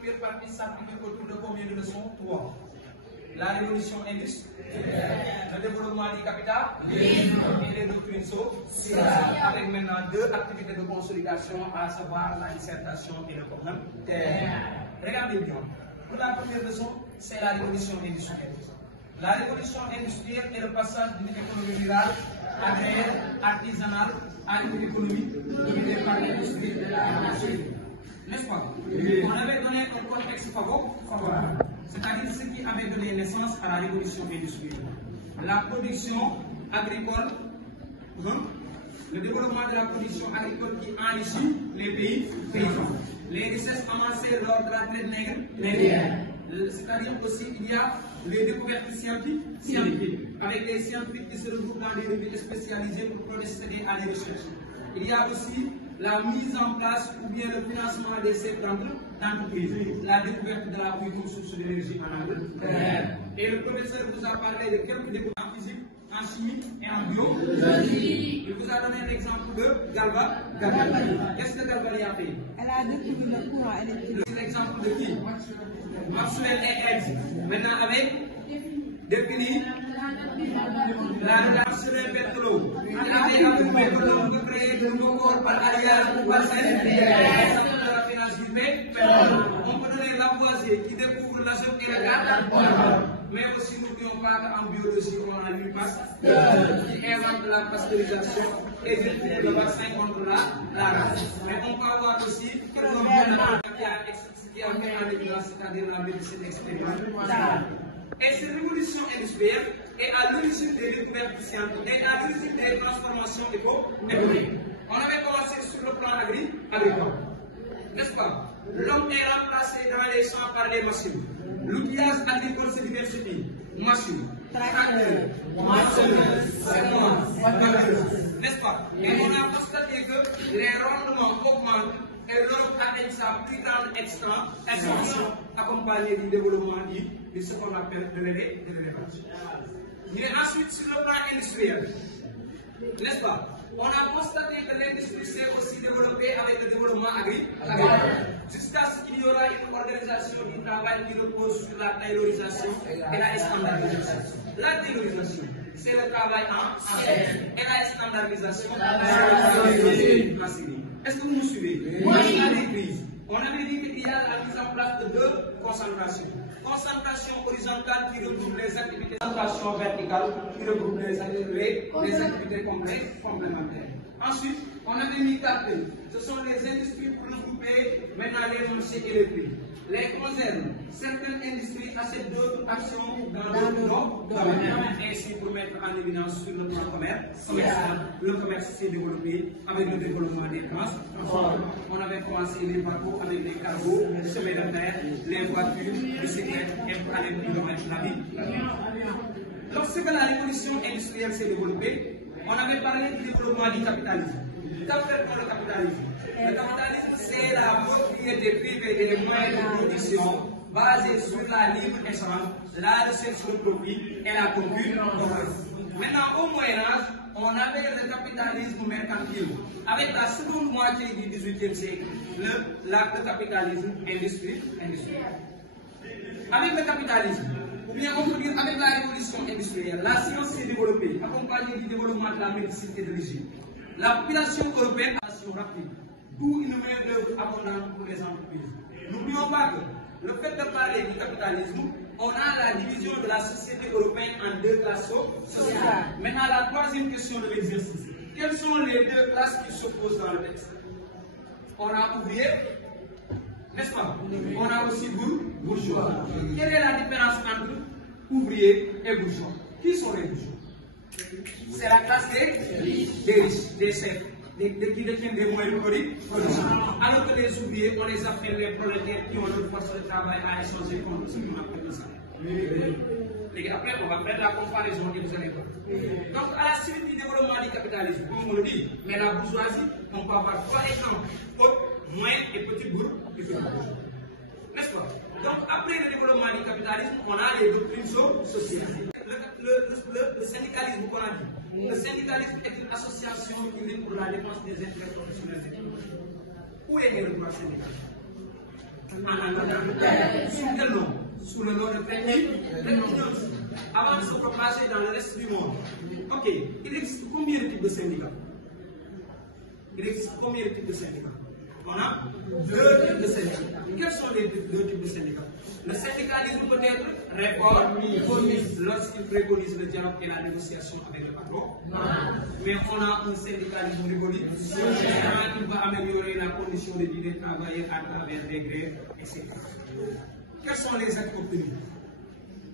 première partie s'applique autour de combien de leçons? 3. La révolution industrielle, le développement du capital et les doctrines sociales, avec maintenant 2 activités de consolidation, à savoir la dissertation et le commentaire. Regardez bien, pour la première leçon, c'est la révolution industrielle. La révolution industrielle est le passage d'une économie rurale, agraire, artisanale, à une économie dominée par l'industrie de la machine. N'est-ce pas? On avait donné un contexte favorable, c'est-à-dire ce qui avait donné naissance à la révolution industrielle. La production agricole, le développement de la production agricole qui enrichit les pays paysans. Les richesses amassées lors de la traite négrière. C'est-à-dire aussi il y a les découvertes scientifiques, avec des scientifiques qui se regroupent dans des revues spécialisées pour procéder à des recherches. Il y a aussi la mise en place ou bien le financement des secteurs d'entreprise, la découverte de la pluie comme source d'énergie en Angleterre. Et le professeur vous a parlé de quelques découvertes en physique, en chimie et en biologie. Il vous a donné l'exemple de Galvani. Qu'est-ce que Galvani a fait? Elle a découvert le courant électrique. C'est l'exemple de qui? Maxwell et Edge. Maintenant avec défini la relation de pétrole. Il avait approuvé que l'on peut créer de nouveaux corps par alliage ou par de la finance du pétrole. On peut donner Lavoisier qui découvre l'azote et le gaz. Mais aussi n'oublions pas qu'en biologie on a eu qui invente la pasteurisation et définit le vaccin contre la rage. Mais on peut avoir aussi que l'on qui a mis en évidence, c'est-à-dire la médecine expérimentale. Et cette révolution industrielle est à l'origine des découvertes scientifiques et à l'origine des transformations économiques. On avait commencé sur le plan agricole, n'est-ce pas? L'homme est remplacé dans les champs par les machines. L'outillage agricole se diversifie. Machines, tracteurs, moissonneuses, semences, n'est-ce pas? Et on a constaté que les rendements augmentent et l'Europe atteint sa plus grande expansion accompagnée du développement de ce qu'on appelle de l'élevage. Il est ensuite sur le plan industriel, n'est-ce pas? On a constaté que l'industrie s'est aussi développée avec le développement agricole, jusqu'à ce qu'il y aura une organisation du travail qui repose sur la taylorisation et la standardisation. La taylorisation, c'est le travail en chaîne, et la standardisation, c'est la série. Est-ce que vous nous suivez? Oui. On avait dit qu'il y a la mise en place de 2 concentrations. Concentration horizontale qui regroupe les activités, concentration verticale qui regroupe les activités complémentaires. Ensuite, on avait mis 4 pays. Ce sont les industries pour regrouper maintenant les marchés et les prix. Les concernes, certaines industries achètent d'autres actions dans d'autres domaines. Ainsi, pour mettre en évidence sur le plan commercial, le commerce s'est développé avec le développement des transports. On avait commencé les bateaux avec les cargos, les chemins de terre, les voitures, les bicyclettes, et pour aller plus loin de la vie. Lorsque la révolution industrielle s'est développée, on avait parlé du développement du capitalisme. Qu'a fait le capitalisme? Le capitalisme, c'est la propriété privée des moyens de production basée sur la libre échange, la recherche de profit et la concurrence. Maintenant, au Moyen-Âge, on avait le capitalisme mercantile. Avec la seconde moitié du XVIIIe siècle, le capitalisme industriel. Avec le capitalisme, ou bien on peut dire avec la révolution industrielle, la science s'est développée, accompagnée du développement de la médecine et de l'hygiène. La population européenne a une rapide, d'où une main-d'œuvre abondante pour les entreprises. N'oublions pas que le fait de parler du capitalisme, on a la division de la société européenne en 2 classes sociales. Maintenant, la 3e question de l'exercice. Quelles sont les 2 classes qui s'opposent dans le texte? On a ouvrier, n'est-ce pas? On a aussi bourgeois. Quelle est la différence entre ouvrier et bourgeois? Qui sont les bourgeois? C'est la classe des riches, des chefs, qui détiennent des moyens de production. Alors que les ouvriers, on les appelle les prolétaires qui ont leur force de travail à échanger contre ce qu'on appelle le salaire. Et après, on va faire la comparaison que vous allez voir. Donc, à la suite du développement du capitalisme, comme on le dit, mais la bourgeoisie, on peut avoir 3 exemples, haute, moyenne et petit bourgeois. N'est-ce pas? Donc, après le développement du capitalisme, on a les doctrines sociales. Le syndicalisme, qu'on a dit. Le syndicalisme est une association qui lutte pour la défense des intérêts professionnels. Où est le droit syndical? Sous quel nom? Sous le nom de prééminence. Avant de se propager dans le reste du monde. Ok, il existe combien de types de syndicats? Il existe combien de types de syndicats? On a deux types de syndicats. Quels sont les deux types de syndicats? Le syndicalisme peut être réformiste lorsqu'il préconise le dialogue et la négociation avec le patron. Mais on a un syndicalisme révolutionnaire qui va améliorer la condition de vie des travailleurs à travers des grèves, etc. Quels sont les actes obtenus?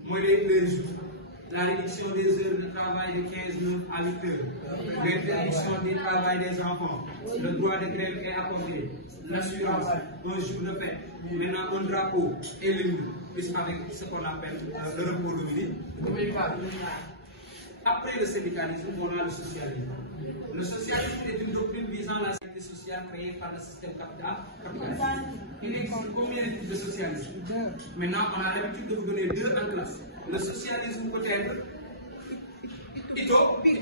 Moi, les résultats. La réduction des heures de travail de 15 minutes à 8 heures, l'interdiction du travail des enfants, le droit de grève est accordé, l'assurance, un jour de paix, maintenant un drapeau et l'hymne, plus avec ce qu'on appelle le repos de midi. Après le syndicalisme, on a le socialisme. Le socialisme est une doctrine visant la sécurité sociale créée par le système capitaliste. Il existe combien de types de socialisme? Maintenant, on a l'habitude de vous donner deux en classe. Le socialisme peut être utopique,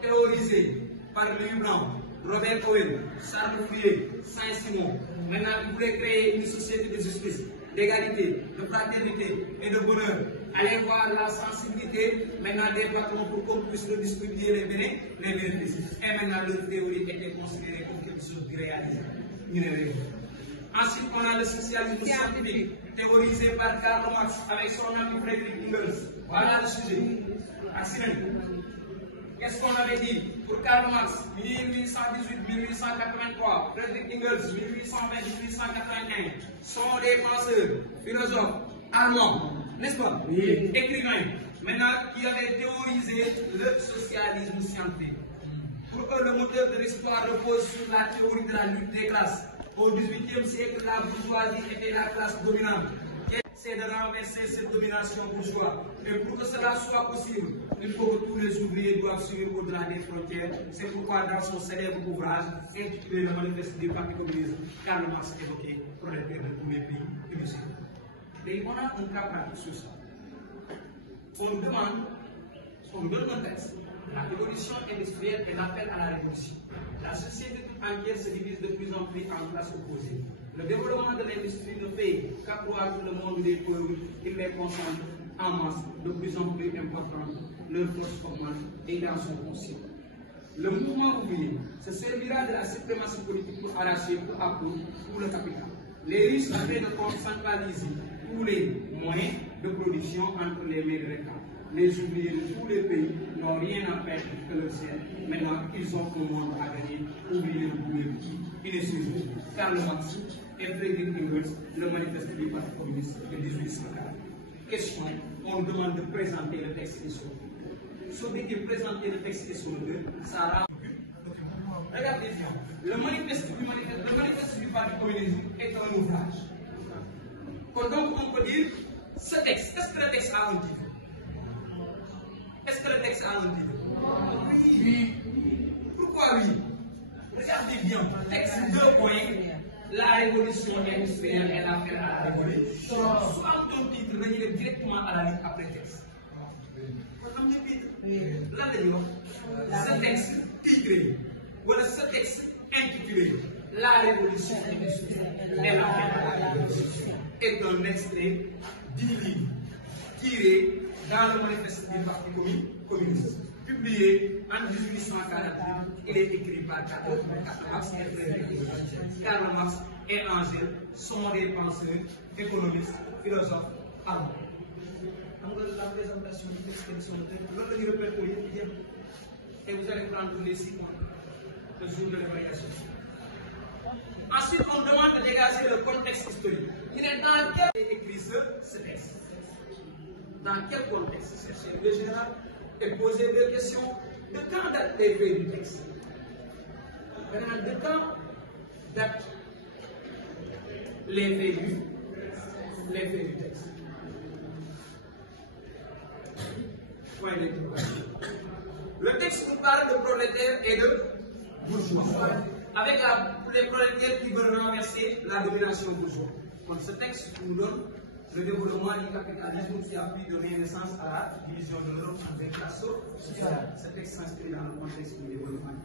théorisé par Louis Blanc, Robert Owen, Charles Fourier, Saint-Simon. Maintenant, il voulait créer une société de justice, d'égalité, de fraternité et de bonheur. Allez voir la sensibilité maintenant des patrons pour qu'on puisse redistribuer les bénéfices. Et maintenant, leur théorie était considérée comme quelque chose de réalisé. Ensuite, on a le socialisme scientifique, théorisé par Karl Marx avec son ami Friedrich Engels. Voilà le sujet. Qu'est-ce qu'on avait dit pour Karl Marx? 1818-1883, Friedrich Engels, 1820-1881, sont des penseurs, philosophes, allemands, n'est-ce pas? Oui. Écrivains, maintenant qui avaient théorisé le socialisme scientifique. Pour eux, le moteur de l'histoire repose sur la théorie de la lutte des classes. Au XVIIIe siècle, la bourgeoisie était la classe dominante. C'est de renverser cette domination bourgeoise. Et pour que cela soit possible, il faut que tous les ouvriers doivent suivre au-delà des frontières. C'est pourquoi dans son célèbre ouvrage, intitulé Le Manifeste du Parti communiste, Karl Marx évoquait prolétaires de tous les pays et du siècle. Et on a un cas pratique sur ça. On donne un texte. La révolution industrielle est l'appel à la révolution. La société toute entière se divise de plus en plus en classes opposées. Le développement de l'industrie ne fait qu'accroître le monde des pauvres, il les concentre en masse, de plus en plus importante. Leur force augmente et dans son conscient. Le mouvement ouvrier se servira de la suprématie politique pour arracher peu à peu tout le capital. Les riches en fait de compte centraliser tous les moyens de production entre les mains de l'État. Les ouvriers de tous les pays n'ont rien à perdre que le ciel. Maintenant, ils ont un monde à gagner. Ouvriers de tous les pays. Il est sur Karl Marx et Friedrich Engels, le manifeste du Parti communiste de 1840. Question, on demande de présenter le texte et sur celui qui présenter le texte et sur le deux, ça rend. Regardez bien, le manifeste du Parti communiste est un ouvrage. Donc on peut dire, ce texte, est-ce que le texte a un titre? Est-ce que le texte a un titre? Oui. Pourquoi oui? Regardez bien, texte 2 points, la révolution industrielle et l'appel à la révolution. Soit ton titre, venir directement à la ligne après texte. Là, ce texte titré, voilà ce texte intitulé La révolution industrielle et l'appel à la révolution est un extrait du livre tiré dans le manifeste du Parti communiste, publié en 1848. Il est écrit par Karl Marx et Friedrich Engels. Karl Marx et Engels sont des penseurs, économistes, philosophes allemands. La présentation du texte et vous allez prendre les 6 points le jour de l'évaluation. Ensuite, on demande de dégager le contexte historique. Il est dans quel écrit ce texte? Dans quel contexte? Cherchez le général et posez deux questions. De quand date les faits du texte? Maintenant, de quand date les faits du texte? Le texte nous parle de prolétaires et de bourgeois, avec les prolétaires qui veulent renverser la domination bourgeoise. Donc ce texte nous donne le développement du capitalisme qui a pu donner naissance à la division de l'Europe en des classes sociales. Ce texte s'inscrit dans le contexte du développement.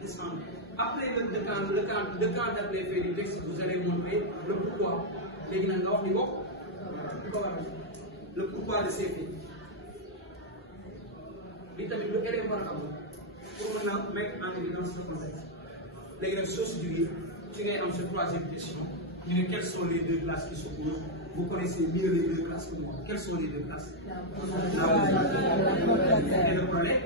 descendre. Après le camp d'appelé fait du texte, vous allez montrer le pourquoi. Le pourquoi de ces faits. Le élément pour maintenant mettre en évidence ce contexte. Les grandes sources du livre, tu es en ce troisième question. Quelles sont les deux classes qui s'opposent? Vous connaissez mieux les deux classes que moi. Quelles sont les deux classes? Et le problème,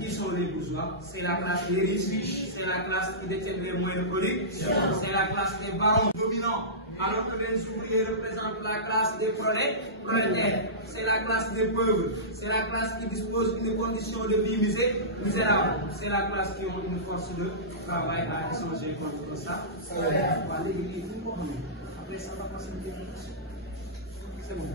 qui sont les bourgeois? C'est la classe des riches, c'est la classe qui détient les moyens politiques, c'est la classe des barons dominants. Alors que les ouvriers représentent la classe des prolétaires, c'est la classe des pauvres, c'est la classe qui dispose d'une condition de vie misérable, c'est la classe qui ont une force de travail à échanger contre ça. Après ça, on va passer une question. C'est bon.